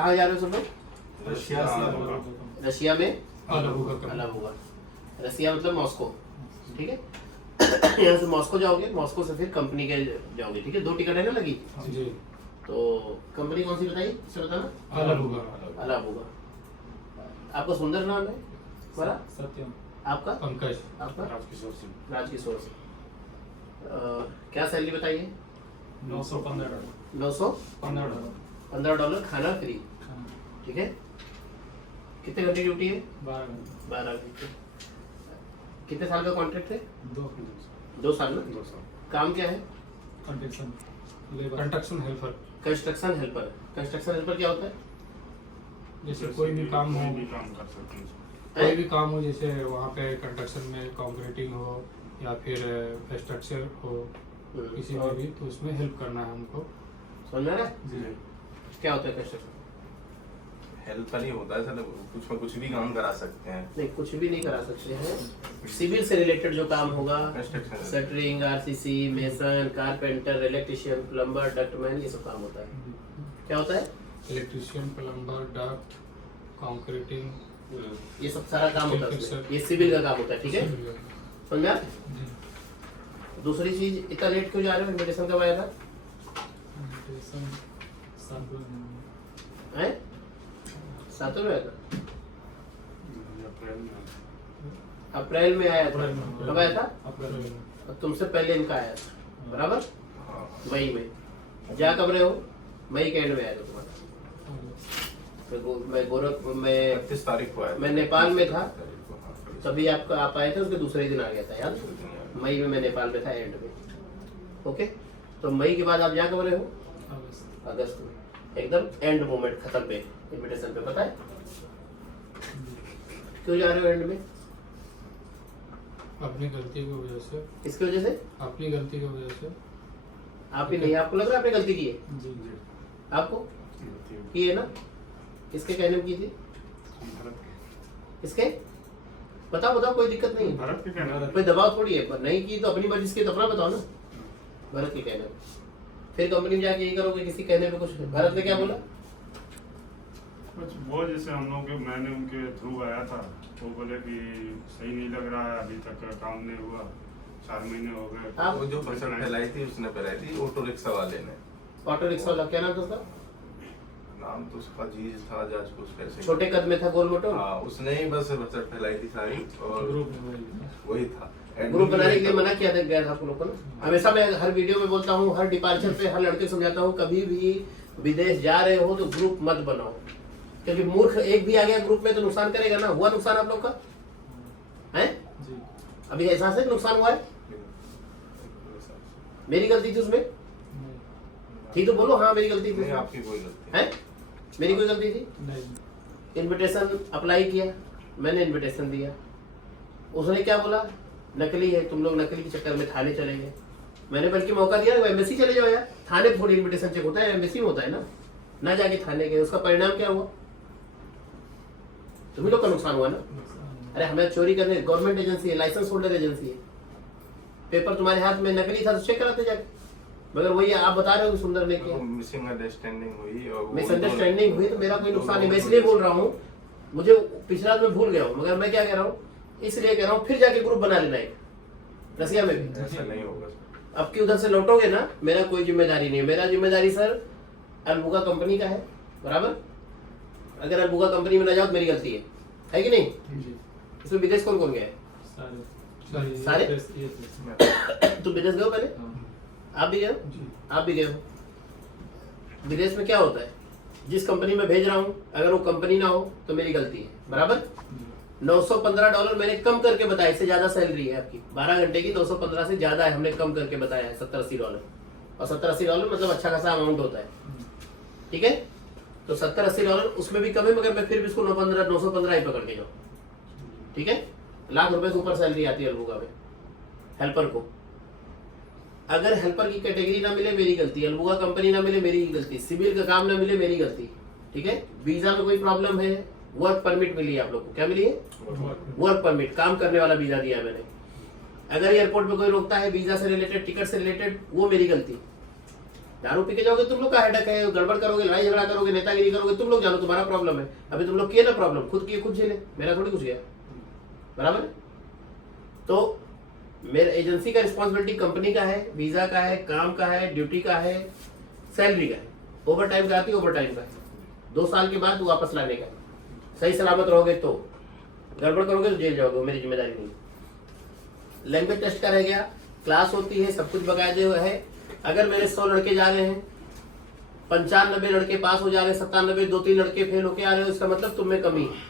कहाँ जा रहे हो सब लोग? रशिया में अलाबुगा। रशिया मतलब मॉस्को, ठीक है। यहाँ से मॉस्को जाओगे, मॉस्को से फिर कंपनी के जाओगे, ठीक है। 2 टिकट है ना लगी जी। तो कंपनी कौन सी बताई, इससे बताना। अलाबुगा। आपका सुंदर नाम है बड़ा? सत्यम। आपका? पंकज। आपका? राजकिशोर सिंह। राजकिशोर सिंह। क्या सैलरी बताइए? $915। $915 खाना फ्री, ठीक है। कितने घंटे ड्यूटी है? 12 घंटे। कितने साल का कॉन्ट्रैक्ट है? 2 साल ना? 2 साल। काम क्या है? Construction helper. Construction helper. Construction helper क्या होता है? जैसे कोई भी काम हो, भी काम कर सकते हैं। कोई भी काम हो, जैसे वहाँ पे कंस्ट्रक्शन में कंक्रीटिंग हो या फिर स्ट्रक्चर हो, किसी में भी, तो उसमें हेल्प करना है हमको। समझ में आ रहा है? जी। क्या होता है कंस्ट्रक्शन? हेल्पर ही होता है सर, कुछ भी काम करा सकते हैं। नहीं, कुछ भी नहीं करा सकते हैं। सिविल से रिलेटेड जो काम होगा, construction shuttering, RCC, mason, carpenter, electrician, plumber, ductman, ये सब काम होता है। क्या होता है? इलेक्ट्रिशियन, प्लम्बर, डक्ट, कंक्रीटिंग, ये सब सारा काम होता है उसमें। ये सिविल का काम होता है, ठीक है। समझ में? दूसरी चीज, इतना लेट क्यों जा रहे हो? इन्विटेशन कब आया था? हैं? 7 में आया था? अप्रैल में आया था। कब आया था? और तुमसे पहले इनका आया था, बराबर? मई में। जा कब रहे हो? मई के एंड में आया था तुम्हारा। मैं 31 तारीख को आया। मैं नेपाल में था, तभी आप आए थे, उसके दूसरे दिन आ गया था, याद? मई में मैं नेपाल में था, एंड में। ओके, तो मई के बाद आप जा कब रहे हो? अगस्त में, एकदम एंड मोमेंट, खत्म पे, इन्विटेशन पे। पता है क्यों जा रहे हो एंड में? अपनी गलती की वजह से। किसकी वजह से? अपनी गलती की वजह से। आप ही नहीं, आपको लग रहा है आपने गलती की है? जी। आपको की है ना? किसके कहने में की थी? किसके? बताओ, कोई दिक्कत नहीं है। भारत के कहना कोई दबाव थोड़ी है, पर नहीं की तो अपनी मर्जी से, तो अपना बताओ ना। भरत के कहने पे फिर कंपनी में जाके यही करोगे, किसी कहने पे कुछ। भरत ने क्या बोला? कुछ वो जैसे हम लोग मैंने उनके थ्रू आया था, वो बोले कि सही नहीं लग रहा है, अभी तक काम नहीं हुआ, 4 महीने हो गए। आप वो जो फसल फैलाई थी उसने फैलाई थी ऑटो रिक्शा वाले ने। ऑटो रिक्शा वाला, क्या नाम था उसका? नाम तो उसका जीज था, जाज कुछ कैसे। छोटे कद में था, गोल मोटो। हाँ, उसने ही बस फसल फैलाई थी सारी, और वही था। ग्रुप बनाने के लिए मना किया था, गया था आप लोगों को ना। हमेशा मैं हर वीडियो में बोलता हूँ, हर डिपार्चर पे हर लड़के समझाता हूँ, कभी भी विदेश जा रहे हो तो ग्रुप मत बनाओ, क्योंकि मूर्ख एक भी आ गया ग्रुप में तो नुकसान करेगा ना। हुआ नुकसान आप लोग का है? अभी एहसास है नुकसान हुआ है? मेरी गलती थी उसमें? ठीक तो बोलो, हाँ मेरी गलती थी। नहीं, आपकी कोई गलती है? मेरी कोई गलती थी? नहीं। इनविटेशन अप्लाई किया, मैंने इनविटेशन दिया, उसने क्या बोला? नकली है, तुम लोग नकली के चक्कर में थाने चले गए। मैंने बल्कि मौका दिया, एम्बेसी चले जाओ यार, थाने थोड़ी इनविटेशन चेक होता है, एम्बेसी में होता है ना जाके थाने गए। उसका परिणाम क्या हुआ? तुम्ही लोग का नुकसान हुआ ना। अरे हमें चोरी करने, गवर्नमेंट एजेंसी है, लाइसेंस होल्डर एजेंसी है, पेपर तुम्हारे हाथ में नकली था तो चेक कराते जाके। मगर वही आप बता रहे हो कि सुंदर ने किया। मिसअंडरस्टैंडिंग हुई, और मिसअंडरस्टैंडिंग हुई तो मेरा कोई नुकसान नहीं। मैं इसलिए बोल रहा हूँ, मुझे पिछला मैं भूल गया हूँ, मगर मैं क्या कह रहा हूँ, इसलिए कह रहा हूँ फिर जाके ग्रुप बना लेना एक रसिया में भी। ऐसा नहीं होगा। अब की उधर से लौटोगे ना, मेरा कोई जिम्मेदारी नहीं है। मेरा जिम्मेदारी सर अल्बुगा कंपनी का है, बराबर। अगर अल्बुगा कंपनी में ना जाओ तो मेरी गलती है कि नहीं? इसमें विदेश कौन कौन गया है? सारे? तुम विदेश गए हो पहले? आप भी गए हो? आप भी गए हो। विदेश में क्या होता है, जिस कंपनी में भेज रहा हूँ अगर वो कंपनी ना हो तो मेरी गलती है, बराबर। $915 मैंने कम करके बताया, इससे ज्यादा सैलरी है आपकी 12 घंटे की। 915 से ज्यादा है, हमने कम करके बताया है $70-80। और $70-80 मतलब अच्छा खासा अमाउंट होता है, ठीक है। तो $70-80 उसमें भी कम है, मगर मैं फिर भी इसको 915 ही पकड़ के जाऊँ, ठीक है। ₹1,00,000 से ऊपर सैलरी आती है अल्बुगा में हेल्पर को। अगर हेल्पर की कैटेगरी ना मिले मेरी गलती, अल्बुगा कंपनी ना मिले मेरी गलती, सिविल का काम ना मिले मेरी गलती, ठीक है। वीजा में कोई प्रॉब्लम है, वर्क परमिट मिली है आप लोग को, क्या मिली है? वर्क परमिट, काम करने वाला वीजा दिया है मैंने। अगर एयरपोर्ट में कोई रोकता है वीजा से रिलेटेड, टिकट से रिलेटेड, वो मेरी गलती, दारू पी के जाओगे तुम लोग का हेडक है, गड़बड़ करोगे, लड़ाई झगड़ा करोगे, नेतागिरी करोगे, तुम लोग जानो, तुम्हारा प्रॉब्लम है। अभी तुम लोग किए ना प्रॉब्लम, खुद किए खुद झेले, मेरा थोड़ी कुछ गया, बराबर। तो मेरे एजेंसी का रिस्पॉन्सिबिलिटी कंपनी का है, वीजा का है, काम का है, ड्यूटी का है, सैलरी का है, ओवर टाइम का आती है, ओवर टाइम का है, 2 साल के बाद वापस लाने का। सही सलामत रहोगे तो, गड़बड़ करोगे तो जेल जाओगे, मेरी जिम्मेदारी नहीं। लैंग्वेज टेस्ट का रह गया, क्लास होती है, सब कुछ बकायदे हुए है। अगर मेरे 100 लड़के जा रहे हैं, 95 लड़के पास हो जा रहे हैं, 97 2-3 लड़के फेल होके आ रहे हो, इसका मतलब तुम में कमी है।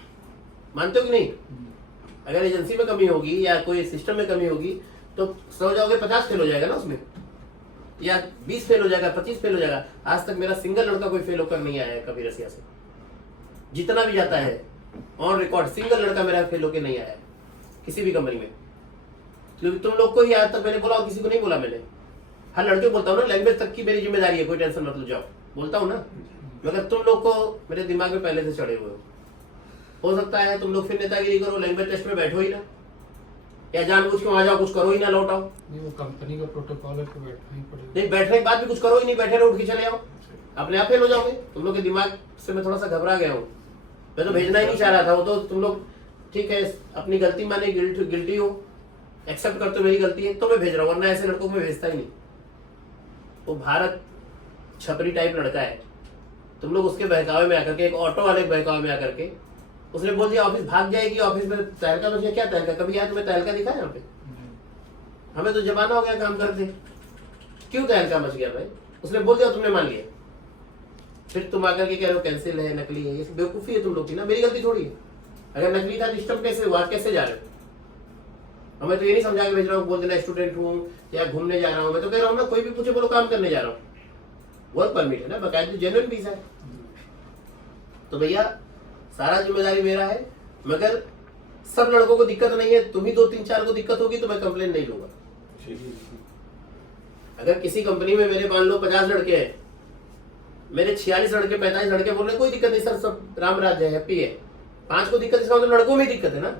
मानते हो कि नहीं? अगर एजेंसी में कमी होगी या कोई सिस्टम में कमी होगी तो 100 जाओगे 50 फेल हो जाएगा ना उसमें, या 20 फेल हो जाएगा, 25 फेल हो जाएगा। आज तक मेरा सिंगल लड़का कोई फेल होकर नहीं आया है कभी रसिया से, जितना भी जाता है ऑन रिकॉर्ड सिंगल लड़का मेरा फेल होकर नहीं आया है किसी भी कंपनी में। क्योंकि तुम लोग को ही आज तक मैंने बोला और किसी को नहीं बोला मैंने। हर लड़के को बोलता हूँ ना, लैंग्वेज तक की मेरी जिम्मेदारी है, कोई टेंशन मत लो, जाओ, बोलता हूँ ना। मगर तुम लोग को मेरे दिमाग में पहले से चढ़े हुए हो सकता है तुम लोग फिर नेतागिरी करो, लैंग्वेज टेस्ट में बैठो ही ना, या जानबूझ के वहां जाओ कुछ करो ही ना, लौट आओ। नहीं, वो कंपनी का प्रोटोकॉल है तो बैठना ही पड़ेगा। नहीं, बैठने के बाद भी कुछ करो ही नहीं, बैठे रहो, उठ के चले आओ, अपने आप फेल हो जाओगे। तुम लोग के दिमाग से मैं थोड़ा सा घबरा गया हूँ, मैं तो भेजना ही नहीं चाह रहा था। वो तो तुम लोग ठीक है अपनी गलती माने, गिल्टी हो, एक्सेप्ट करते हो मेरी गलती है तो मैं भेज रहा हूँ, वरना ऐसे लड़कों को मैं भेजता ही नहीं। वो भारत छपरी टाइप लड़का है, तुम लोग उसके बहकावे में आकर के, एक ऑटो वाले के बहकावे में आकर के उसने बोल दिया ऑफिस भाग जाएगी, ऑफिस में तहलका मच गया। क्या तहलका? कभी आया तुम्हें तहलका दिखा यहाँ पे? हमें तो जमाना हो गया काम करते, क्यों तहलका मच गया भाई? उसने बोल दिया, तुमने मान लिया, फिर तुम आकर के कह रहे हो कैंसिल है, नकली है। ये बेवकूफी है तुम लोग की ना, मेरी गलती थोड़ी है। अगर नकली था सिस्टम कैसे हुआ, कैसे जा रहे हो? हमें तो ये नहीं समझा के भेज रहा हूँ, बोल देना स्टूडेंट हूँ या घूमने जा रहा हूँ। मैं तो कह रहा हूँ ना, कोई भी पूछे बोलो काम करने जा रहा हूँ, वर्क परमिट है ना, बकायदे जेन्युइन वीजा है। तो भैया सारा जिम्मेदारी मेरा है, मगर सब लड़कों को दिक्कत नहीं है, तुम ही 2-3-4 को दिक्कत होगी तो मैं कंप्लेन नहीं लूंगा। अगर किसी कंपनी में मेरे मान लो 50 लड़के हैं, मेरे 46 लड़के 45 लड़के बोल रहे कोई दिक्कत नहीं सर, सब राम राज्य है, हैप्पी है। 5 को दिक्कत, इसका मतलब लड़कों में दिक्कत है ना।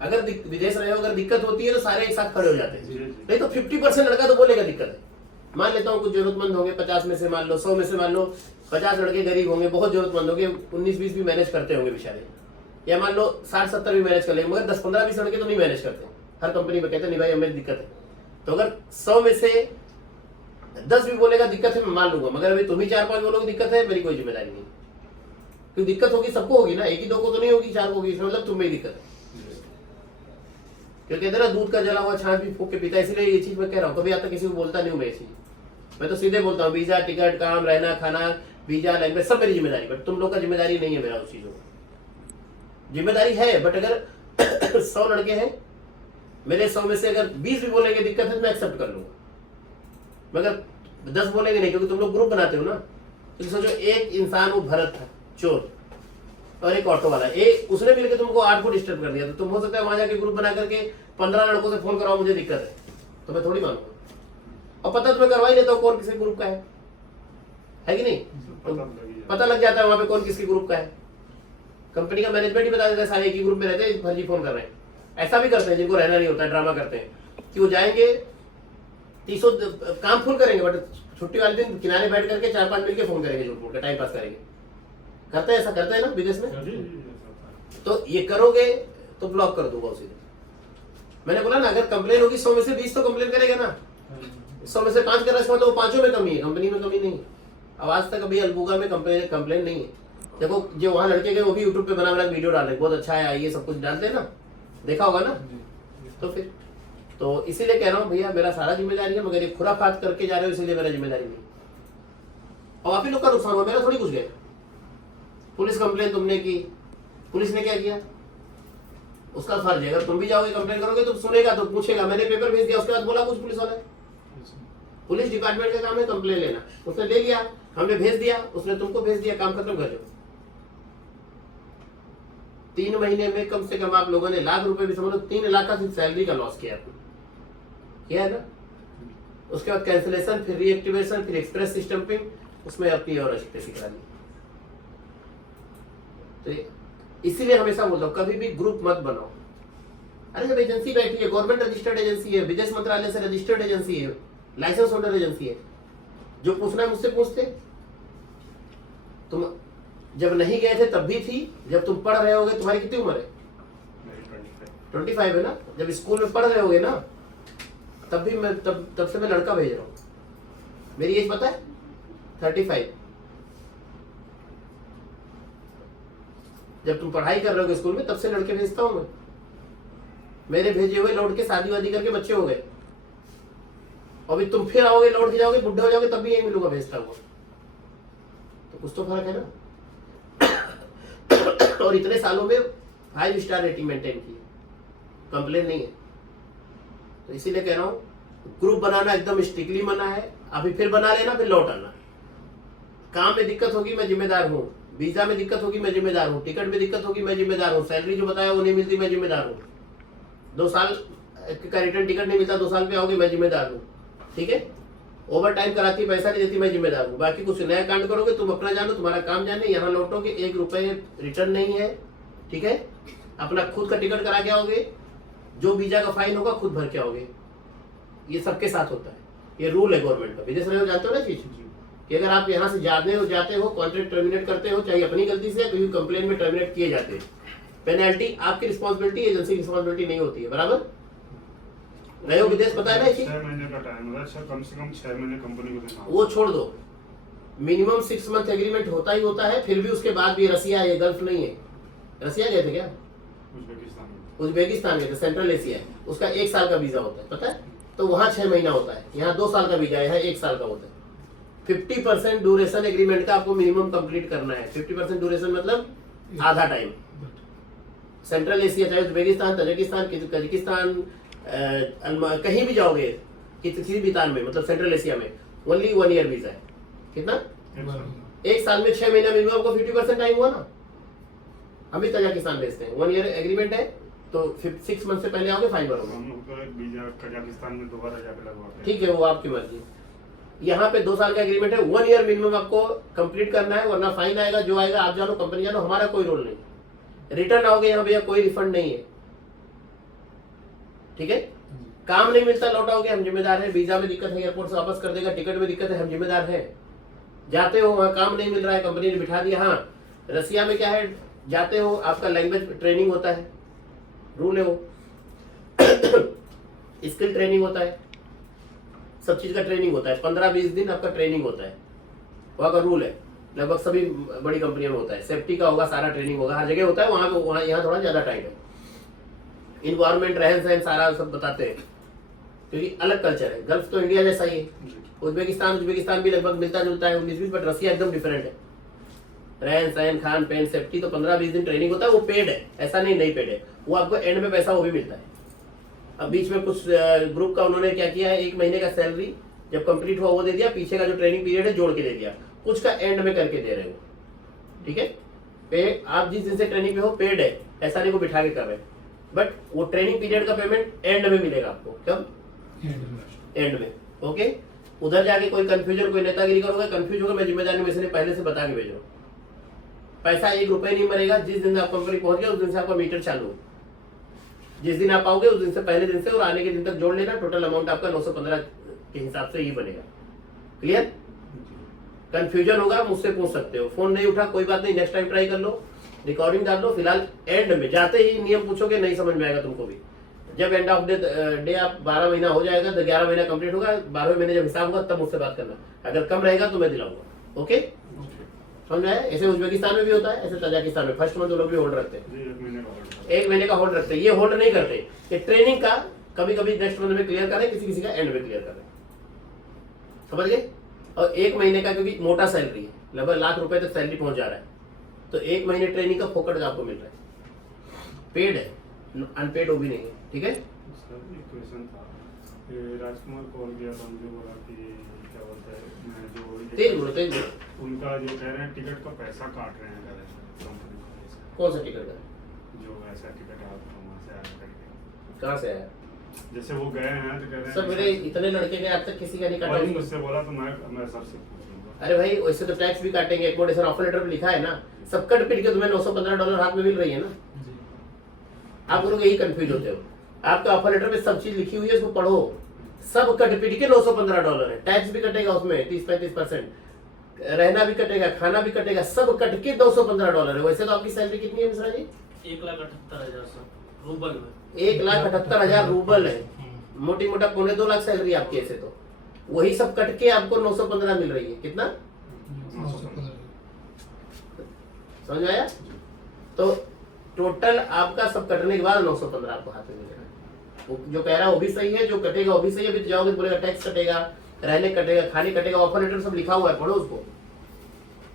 अगर विदेश रहे हो, अगर दिक्कत होती है तो सारे एक साथ खड़े हो जाते हैं, नहीं तो 50% लड़का तो बोलेगा दिक्कत है। मान लेता हूँ कुछ जरूरतमंद होंगे 50 में से, मान लो 100 में से मान लो 50 लड़के गरीब होंगे, बहुत जरूरतमंद होंगे, 19-20 भी मैनेज करते होंगे बेचारे, या मान लो 60-70 भी मैनेज कर लेंगे, मगर 10-15-20 लड़के तो नहीं मैनेज करते। हर कंपनी में कहते नहीं भाई हमें दिक्कत है। तो अगर 100 में से 10 भी बोलेगा दिक्कत है, मैं मान लूंगा, मगर अभी तुम ही 4-5 बोलोगे दिक्कत है, मेरी कोई जिम्मेदारी नहीं। क्योंकि दिक्कत होगी सबको होगी ना, एक ही 2 को तो नहीं होगी, 4 को होगी, इसका मतलब तुम्हें ही दिक्कत है। क्योंकि इधर दूध का जला हुआ छाछ भी फूक के पीता, इसलिए ये चीज मैं कह रहा हूँ। कभी आता किसी को बोलता नहीं हूँ मैं ये चीज, मैं तो सीधे बोलता हूँ वीजा, टिकट, काम, रहना, खाना, वीजा, लैंग्वेज सब मेरी जिम्मेदारी, बट तुम लोग का जिम्मेदारी नहीं है मेरा उस चीजों का। जिम्मेदारी है, बट अगर 100 लड़के हैं, मेरे 100 में से अगर 20 भी बोलेंगे दिक्कत है तो मैं एक्सेप्ट कर लूंगा, मगर 10 बोलेंगे नहीं, क्योंकि तुम लोग ग्रुप बनाते हो ना। तो सोचो एक इंसान वो भरत था चोर, और एक ऑटो वाला, एक उसने मिलकर तुमको 8 को डिस्टर्ब कर दिया, तो तुम हो सकता है वहां जाके ग्रुप बना करके 15 लड़कों से फोन कराओ मुझे दिक्कत है, तो मैं थोड़ी मानूंगा। और पता तुम्हें करवा ही लेता हूँ कौन किसी ग्रुप का है कि नहीं? तो पता लग जाता है वहां पे कौन किसके ग्रुप का है। कंपनी का मैनेजमेंट ही बता देता है, सारे एक ही ग्रुप में रहते हैं, फर्जी फोन कर रहे हैं। ऐसा भी करते हैं जिनको रहना नहीं होता है, ड्रामा करते हैं कि वो जाएंगे 300 काम फुल करेंगे, बट छुट्टी वाले दिन किनारे बैठ करके 4-5 मिलकर फोन करेंगे, झूठ बोल के टाइम पास करेंगे। करते हैं, ऐसा करते हैं ना विदेश में। तो ये करोगे तो ब्लॉक कर दूंगा उसी दिन। मैंने बोला ना, अगर कंप्लेन होगी 100 में से 20 तो कंप्लेन करेगा ना, 100 में से 5 कर रहा है तो वो 5 में कमी है, कंपनी में कमी नहीं है। अब आज तक अभी अलबुगा में कंप्लेन नहीं है। देखो जो वहाँ लड़के गए वो भी यूट्यूब पे बना वीडियो डाल रहे, बहुत अच्छा है, ये सब कुछ डालते हैं ना, देखा होगा ना। तो फिर तो इसीलिए कह रहा हूँ भैया मेरा सारा जिम्मेदारी है, मगर ये खुराफात करके जा रहे हो इसीलिए मेरा जिम्मेदारी नहीं। और आप ही लोग का नुकसान हुआ, मेरा थोड़ी कुछ गया। पुलिस कंप्लेन तुमने की, पुलिस ने क्या किया, उसका फर्ज है। अगर तुम भी जाओगे कंप्लेन करोगे तो सुनेगा, तो पूछेगा, मैंने पेपर भेज दिया, उसके बाद बोला कुछ पुलिस वाला। पुलिस डिपार्टमेंट का काम है कंप्लेन लेना, उसने ले लिया, हमने भेज दिया, उसने तुमको भेज दिया, काम खत्म कर लो। 3 महीने में कम से कम आप लोगों ने लाख रुपए भी समझ लो, 3 लाख का सिर्फ सैलरी का लॉस किया आपने, किया है ना। उसके बाद कैंसिलेशन, फिर रीएक्टिवेशन, फिर एक्सप्रेस स्टैंपिंग, उसमें अपनी और पैसे करा ली। तो इसीलिए हमेशा बोलता हूँ कभी भी ग्रुप मत बनाओ। अरे जब एजेंसी बैठी है, गवर्नमेंट रजिस्टर्ड एजेंसी है, विदेश मंत्रालय से रजिस्टर्ड एजेंसी है, लाइसेंस होल्डर एजेंसी है, जो पूछना है मुझसे पूछते। तुम जब नहीं गए थे तब भी थी, जब तुम पढ़ रहे होगे, तुम्हारी कितनी उम्र है? मेरी 25। 25 है ना। जब स्कूल में पढ़ रहे होगे ना, तब भी मैं तब से मैं लड़का भेज रहा हूँ। मेरी एज पता है 35। जब तुम पढ़ाई कर रहे हो स्कूल में, तब से लड़के भेजता हूँ मैं। मेरे भेजे हुए लौट के शादी वादी करके बच्चे हो गए, अभी तुम फिर आओगे, लौट के जाओगे, बुढ़े हो जाओगे, तब भी यही मिलूंगा भेजता हुआ। तो कुछ तो फर्क है ना। और इतने सालों में 5 स्टार रेटिंग मेंटेन की, कंप्लेन नहीं है। तो इसीलिए कह रहा हूँ, ग्रुप बनाना एकदम स्ट्रिक्टली मना है। अभी फिर बना लेना, फिर लौट आना। काम में दिक्कत होगी, मैं जिम्मेदार हूँ। वीजा में दिक्कत होगी, मैं जिम्मेदार हूँ। टिकट में दिक्कत होगी, मैं जिम्मेदार हूँ। सैलरी जो बताया वो नहीं मिलती, मैं जिम्मेदार हूँ। 2 साल का रिटर्न टिकट नहीं मिलता, 2 साल पे आओगे, मैं जिम्मेदार हूँ। ठीक है। ओवर टाइम कराती, पैसा नहीं देती, मैं जिम्मेदार हूँ। बाकी कुछ नया कांड करोगे, तुम अपना जानो, तुम्हारा काम जाने। यहाँ लौटोगे, 1 रुपए रिटर्न नहीं है। ठीक है। अपना खुद का टिकट करा के आओगे, जो वीजा का फाइन होगा खुद भर के आओगे। ये सबके साथ होता है, ये रूल है गवर्नमेंट का। विदेश में जानते हो ना चीज, कि अगर आप यहाँ से जाते हो, कॉन्ट्रैक्ट टर्मिनेट करते हो, चाहे अपनी गलती से, क्योंकि कंप्लेन में टर्मिनेट किए जाते हैं, पेनल्टी आपकी रिस्पॉन्सिबिलिटी, एजेंसी की रिस्पॉन्सिबिलिटी नहीं होती है। बराबर रहे हो विदेश, पता है ना। 6 महीने का टाइम है, कम से कम 6 महीने कंपनी को देना। वो छोड़ दो, मिनिमम 6 मंथ एग्रीमेंट होता ही होता है। फिर भी उसके बाद भी रसिया है, गल्फ नहीं है। रसिया गए थे क्या? उज्बेकिस्तान गए थे, सेंट्रल एशिया है। उसका 1 साल का वीजा होता है, पता है। तो वहाँ 6 महीना होता है, यहाँ 2 साल का वीजा है, यहाँ 1 साल का होता है। 50% ड्यूरेशन एग्रीमेंट का आपको मिनिमम कंप्लीट करना है। 50% ड्यूरेशन मतलब आधा टाइम। सेंट्रल एशिया, चाहे उज्बेकिस्तान, तजाकिस्तान, कजाकिस्तान, कहीं भी जाओगे, किसी भी तान में, मतलब सेंट्रल एशिया में, ओनली 1 ईयर वीजा है। कितना? 1 साल में 6 महीना मिनिमम आपको 50% टाइम हुआ ना। हम भी तजाकिस्तान भेजते हैं, 1 ईयर एग्रीमेंट है, तो 6 मंथ से पहले आओगे, फाइन भरोगे। हम लोग तो एक वीजा कजाकिस्तान में दोबारा जाके लगवाते हैं। ठीक है, वो आपकी मर्जी। यहाँ पे 2 साल का एग्रीमेंट है, 1 ईयर मिनिमम आपको कंप्लीट करना है, वरना फाइन आएगा। जो आएगा आप जानो, कंपनी जानो, हमारा कोई रोल नहीं। रिटर्न आओगे यहाँ भैया, कोई रिफंड नहीं है। ठीक है। काम नहीं मिलता, लौटाओगे, हम जिम्मेदार हैं। वीजा में दिक्कत है, एयरपोर्ट से वापस कर देगा। टिकट में दिक्कत है, हम जिम्मेदार हैं। जाते हो, वहाँ काम नहीं मिल रहा है, कंपनी ने बिठा दिया। हाँ, रसिया में क्या है, जाते हो, आपका लैंग्वेज ट्रेनिंग होता है, रूल है वो। स्किल ट्रेनिंग होता है, सब चीज का ट्रेनिंग होता है। 15-20 दिन आपका ट्रेनिंग होता है, वहाँ का रूल है। लगभग सभी बड़ी कंपनियों में होता है। सेफ्टी का होगा, सारा ट्रेनिंग होगा, हर जगह होता है। वहाँ यहाँ थोड़ा ज्यादा टाइट है। इन्वायरमेंट, रहन सहन, सारा सब बताते हैं, क्योंकि अलग कल्चर है। गल्फ तो इंडिया जैसा ही है। उज्बेकिस्तान भी लगभग मिलता जुलता है 19-20, बट रसिया एकदम डिफरेंट है। रहन सहन, खान पैन, सेफ्टी, तो 15-20 दिन ट्रेनिंग होता है। वो पेड है, ऐसा नहीं पेड है। वो आपको एंड में पैसा वो भी मिलता है। अब बीच में कुछ ग्रुप का उन्होंने क्या किया है, 1 महीने का सैलरी जब कंप्लीट हुआ वो दे दिया, पीछे का जो ट्रेनिंग पीरियड है जोड़ के दे दिया। कुछ का एंड में करके दे रहे हो। ठीक है। पे आप जिस दिन से ट्रेनिंग पे हो, पेड है, ऐसा नहीं को बिठा के कर रहे, बट वो ट्रेनिंग पीरियड का पेमेंट एंड में मिलेगा आपको। कब? एंड में। ओके। उधर जाके कोई कंफ्यूजन, कोई नेतागिरी करोगे, कंफ्यूज होगा, मैं जिम्मेदारी में से पहले से बता के भेज रहा हूँ। पैसा 1 रुपए नहीं मरेगा। जिस दिन आप कंपनी पहुंच गए, उस दिन से आपका मीटर चालू हो। जिस दिन आप आओगे, उस दिन से पहले दिन से और आने के दिन तक जोड़ लेना। टोटल अमाउंट आपका 915 के हिसाब से ही बनेगा। क्लियर? कंफ्यूजन होगा, मुझसे पूछ सकते हो। फोन नहीं उठा, कोई बात नहीं, नेक्स्ट टाइम ट्राई कर लो, रिकॉर्डिंग डाल लो। फिलहाल एंड में जाते ही नियम पूछोगे, नहीं समझ में आएगा तुमको भी। जब एंड ऑफ डे आप 12 महीना हो जाएगा, तो 11 महीना कंप्लीट होगा, 12वें महीने जब हिसाब होगा तब मुझसे बात करना। अगर कम रहेगा तो मैं दिलाऊंगा। ओके, समझ आया? ऐसे उज्बेकिस्तान में भी होता है, ऐसे तजाकिस्तान में फर्स्ट मंथ लोग भी होल्ड रखते हैं। 1 महीने का होल्ड रखते हैं। ये होल्ड नहीं करते, ये ट्रेनिंग का कभी कभी नेक्स्ट मंथ में क्लियर करें, किसी का एंड में क्लियर करें। समझ गए? और 1 महीने का, क्योंकि मोटा सैलरी है, लगभग लाख रुपए तक सैलरी पहुंच जा रहा है, तो 1 महीने ट्रेनिंग का फोकट आपको मिल रहा है। पेड है, अनपेड वो भी नहीं है। ठीक है। एक क्वेश्चन था, राजकुमार कॉल किया था, मुझे बोला कि क्या बोलते हैं, मैं जो तेज बोलो, तेज बोलो। उनका जो कह रहे हैं टिकट का पैसा काट रहे हैं कंपनी को। कौन सा टिकट है? जो ऐसा टिकट है आपको वहाँ से आया करके। कहाँ से आया? जैसे वो गए हैं तो कह रहे हैं सर मेरे इतने लड़के गए, आज तक किसी का नहीं काटा। वही मुझसे बोला, तो मैं सर से पूछूंगा। अरे भाई, वैसे तो टैक्स भी काटेंगे, एकोमोडेशन ऑफर लेटर पे लिखा है ना, सब कट पिट के तुम्हें $915 हाथ में मिल रही है ना। आप लोग यही कंफ्यूज होते हो। आपका ऑफर लेटर पे सब चीज लिखी हुई है, उसको पढ़ो, सब कट पीट के $915 है। टैक्स भी कटेगा उसमें 30-35%, रहना भी कटेगा, खाना भी कटेगा, सब कट के $915 है। वैसे तो आपकी सैलरी कितनी है मिश्रा जी? 1,78,000 सर रूबल में। 1,78,000 रूबल है। मोटी मोटा 2.25 लाख सैलरी आपकी ऐसे तो, वही सब कट के आपको 915 मिल रही है। कितना समझ में आया? तो टोटल आपका सब कटने के बाद 915 आपको हाथ में मिल रहा है। वो जो कह रहा है वो भी सही है, जो कटेगा वो भी सही है। अभी जाओगे तो बोलेगा टैक्स कटेगा, रहने कटेगा, खाने कटेगा, ऑफर लेटर सब लिखा हुआ है, पढ़ो उसको।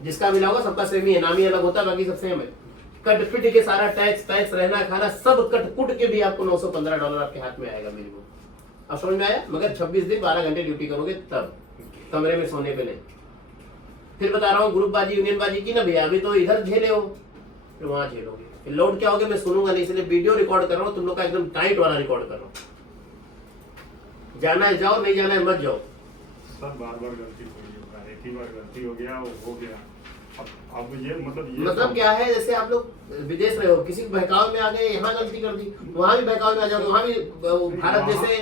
जिसका मिला होगा सबका सेम ही है, नाम ही अलग होता है, बाकी सब सेम है। कट पिट के सारा टैक्स रहना खाना सब कट कुट के भी आपको $915 आपके हाथ में आएगा मिनिमम। अब समझ में आया? मगर 26 दिन 12 घंटे ड्यूटी करोगे तब, कमरे में सोने पे नहीं। फिर बता रहा हूँ ग्रुप बाजी यूनियन बाजी की ना भैया, अभी तो इधर झेले हो फिर वहां झेलोगे, फिर लौट क्या होगे मैं सुनूंगा नहीं, इसलिए वीडियो रिकॉर्ड कर रहा हूँ, तुम लोग का एकदम टाइट वाला रिकॉर्ड कर रहा हूँ। जाना है जाओ, नहीं जाना है मत जाओ। सर बार गलती हो गई, एक ही बार गलती हो गया, वो हो गया। अब ये मतलब क्या है, जैसे आप लोग विदेश रहे हो, किसी बहकाव में आ गए, यहाँ गलती कर दी, वहाँ भी बहकाव में आ जाओगे, वहाँ भी भारत जैसे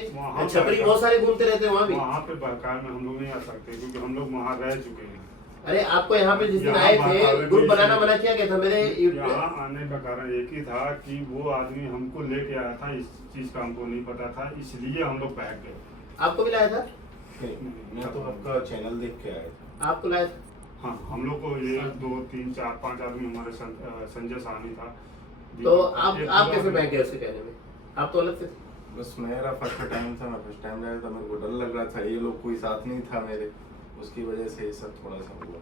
छपरी बहुत सारे घूमते रहते हैं, वहाँ पे बहकाव में हम लोग नहीं आ सकते क्योंकि हम लोग वहाँ रह चुके हैं। अरे आपको यहाँ पे जिस दिन आए थे ग्रुप बनाना मना किया गया था मेरे। यहाँ आने का कारण एक ही था कि वो आदमी हमको लेके आया था, इस चीज का हमको नहीं पता था, इसलिए हम लोग बहक गए। आपको भी लाया था? मैं तो आपका चैनल देख के आया था। आपको लाया था? हाँ, हम लोग को 1, 2, 3, 4, 5 आदमी हमारे संजय साहनी था। तो आप कैसे बहक गए उसके कहने में? आप तो अलग से थे। बस मेरा फर्स्ट टाइम था, मैं फर्स्ट टाइम गया था, मेरे को डर लग रहा था, ये लोग कोई साथ नहीं था मेरे, उसकी वजह से ये सब थोड़ा सा हुआ।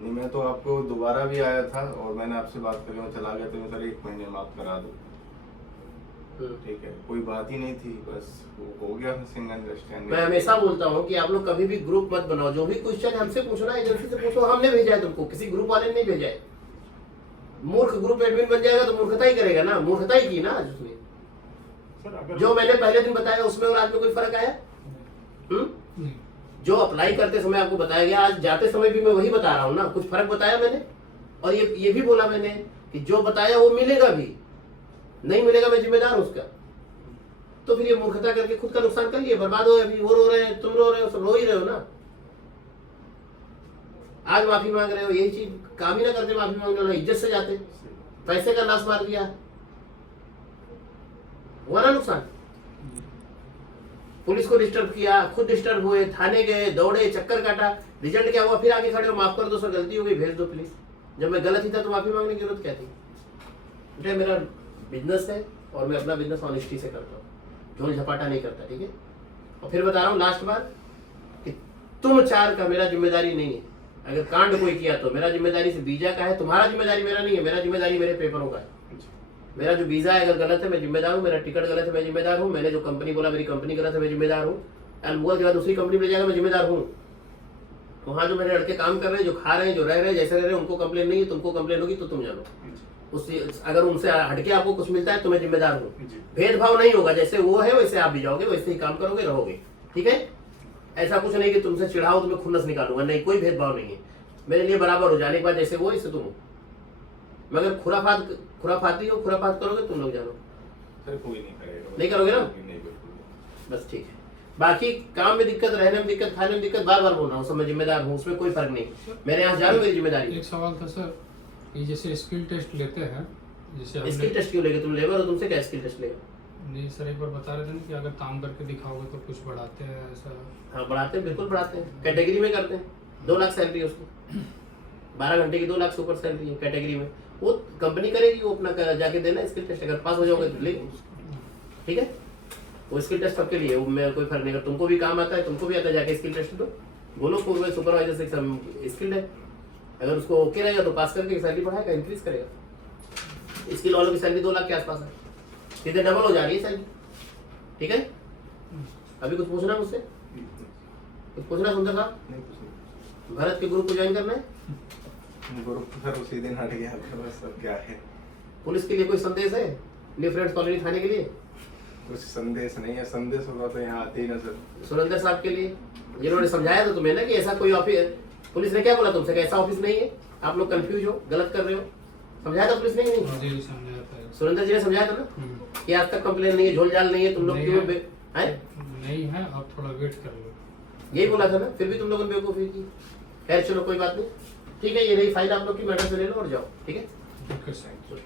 नहीं मैं तो आपको दोबारा भी आया था और मैंने आपसे बात करके मैं चला गया, तो मैं सर 1 महीने माफ करा दो, ठीक है, कोई बात ही नहीं थी, बस वो हो गया सिंगल अंडरस्टैंडिंग। मैं हमेशा बोलता हूँ कि आप लोग कभी भी ग्रुप मत बनाओ, जो भी क्वेश्चन हमसे पूछना एजेंसी से पूछो, हमने भेजा है तुमको, किसी ग्रुप वाले ने नहीं भेजा है। मूर्ख ग्रुप एडमिन बन जाएगा तो मूर्खता ही करेगा ना, मूर्खता ही की ना आज उसने। जो मैंने पहले दिन बताया उसमें और आज में कोई फर्क आया? जो अप्लाई करते समय आपको बताया गया, आज जाते समय भी मैं वही बता रहा हूँ ना, कुछ फर्क बताया मैंने? और ये भी बोला मैंने कि जो बताया वो मिलेगा भी, नहीं मिलेगा मैं जिम्मेदार हूं उसका। तो फिर ये मूर्खता करके खुद का नुकसान कर लिए, बर्बाद हो। अभी वो रो रहे हैं, तुम रो रहे हो, सब रो ही रहे हो ना। आज माफी मांग रहे हो, यही चीज काम ही ना करते माफी मांगने वाला, इज्जत से जाते, पैसे का नाश मार दिया, हुआ ना नुकसान। पुलिस को डिस्टर्ब किया, खुद डिस्टर्ब हुए, थाने गए, दौड़े, चक्कर काटा, रिजल्ट क्या हुआ? फिर आगे खड़े हो, माफ कर दो सर गलती हो गई, भेज दो प्लीज। जब मैं गलत ही था तो माफी मांगने की जरूरत क्या थी? बेटा मेरा बिजनेस है और मैं अपना बिजनेस ऑनेस्टी से करता हूँ, झोल झपाटा नहीं करता, ठीक है। और फिर बता रहा हूँ लास्ट बार कि तुम 4 का मेरा जिम्मेदारी नहीं है। अगर कांड कोई किया तो मेरा जिम्मेदारी से वीजा का है, तुम्हारा जिम्मेदारी मेरा नहीं है, मेरा जिम्मेदारी मेरे पेपरों का है। मेरा जो वीजा है अगर गलत है मैं जिम्मेदार हूँ, मेरा टिकट गलत है मैं जिम्मेदार हूँ, मैंने जो कंपनी बोला मेरी कंपनी गलत है मैं जिम्मेदार हूँ, अलबुआ के बाद दूसरी कंपनी में जाएगा मैं जिम्मेदार हूँ। वहाँ जो मेरे लड़के काम कर रहे हैं, जो खा रहे हैं, जो रह रहे हैं, जैसे रह रहे हैं, उनको कंप्लेन नहीं है, तुमको कंप्लेन होगी तो तुम जानो। उससे अगर उनसे हटके आपको कुछ मिलता है तो मैं जिम्मेदार हूँ। भेदभाव नहीं होगा, जैसे वो है वैसे आप भी जाओगे, वैसे ही काम करोगे, रहोगे, ठीक है। ऐसा कुछ नहीं कि तुमसे चिढ़ाओ तुम्हें खुन्नस निकालूंगा, नहीं, कोई भेदभाव नहीं है। मेरे लिए बराबर हो, जाने के बाद जैसे वो इससे तुम। मगर खुराफाती हो, खुराफात करोगे तुम लोग जानो। सर कोई नहीं करेगा। नहीं करोगे ना? नहीं बिल्कुल। बस ठीक है। बाकी काम में दिक्कत, रहने में दिक्कत, खाने में दिक्कत, बार बार बोल रहा हूँ, सब मैं जिम्मेदार हूँ, उसमें कोई फर्क नहीं। मेरे यहाँ जा रहा हूँ, मेरी जिम्मेदारी। एक सवाल था सर, ये जैसे स्किल टेस्ट लेते हैं, जैसे स्किल टेस्ट क्यों लेंगे? तुम लेबर हो, तुमसे क्या स्किल टेस्ट लेगा? नहीं सर, एक बार बता रहे थे ना कि अगर काम करके दिखाओगे तो कुछ बढ़ाते हैं, ऐसा? हाँ बढ़ाते हैं, बिल्कुल बढ़ाते हैं, कैटेगरी में करते हैं। 2 लाख सैलरी है उसको, 12 घंटे की 2 लाख से ऊपर सैलरी है कैटेगरी में। वो कंपनी करेगी, वो अपना जाके देना स्किल टेस्ट, अगर पास हो जाओगे तो ले, ठीक है। वो स्किल टेस्ट सबके लिए, वो में कोई फर्क नहीं। अगर तुमको भी काम आता है, तुमको भी आता है, जाके स्किल टेस्ट दो, बोलो पूर्व सुपरवाइजर से स्किल्ड है, अगर उसको ओके रहेगा तो पास करके सैलरी बढ़ाएगा, इंक्रीज करेगा। स्किल वालों की सैलरी 2 लाख के आसपास है, सीधे डबल हो जा रही है सैलरी, ठीक है। अभी कुछ पूछना मुझसे? कुछ पूछना सुंदर साहब? भरत के ग्रुप को ज्वाइन करना है? ग्रुप सर उसी दिन हट गया था, बस सब क्या है। पुलिस के लिए कोई संदेश है न्यू फ्रेंड्स कॉलोनी थाने के लिए? कुछ संदेश नहीं है, संदेश होगा तो यहाँ आते ही ना सर। सुरेंद्र साहब के लिए, जिन्होंने समझाया था तुम्हें ना कि ऐसा कोई ऑफिस, पुलिस ने क्या बोला तुमसे कि ऐसा ऑफिस नहीं है, आप लोग कंफ्यूज हो, गलत कर रहे हो, समझाया था पुलिस ने? नहीं जी समझाया था, सुरेंद्र जी ने समझाया था ना कि आज तक कंप्लेन नहीं है, झोल झाल नहीं है, तुम लोग क्यों है नहीं है, आप थोड़ा वेट कर लो। यही बोला था ना, फिर भी तुम लोगों ने बेवकूफ़ी की। खैर चलो कोई बात नहीं, ठीक है, ये रही फाइल, आप लोग की मैडम से ले लो और जाओ, ठीक है। Okay sir.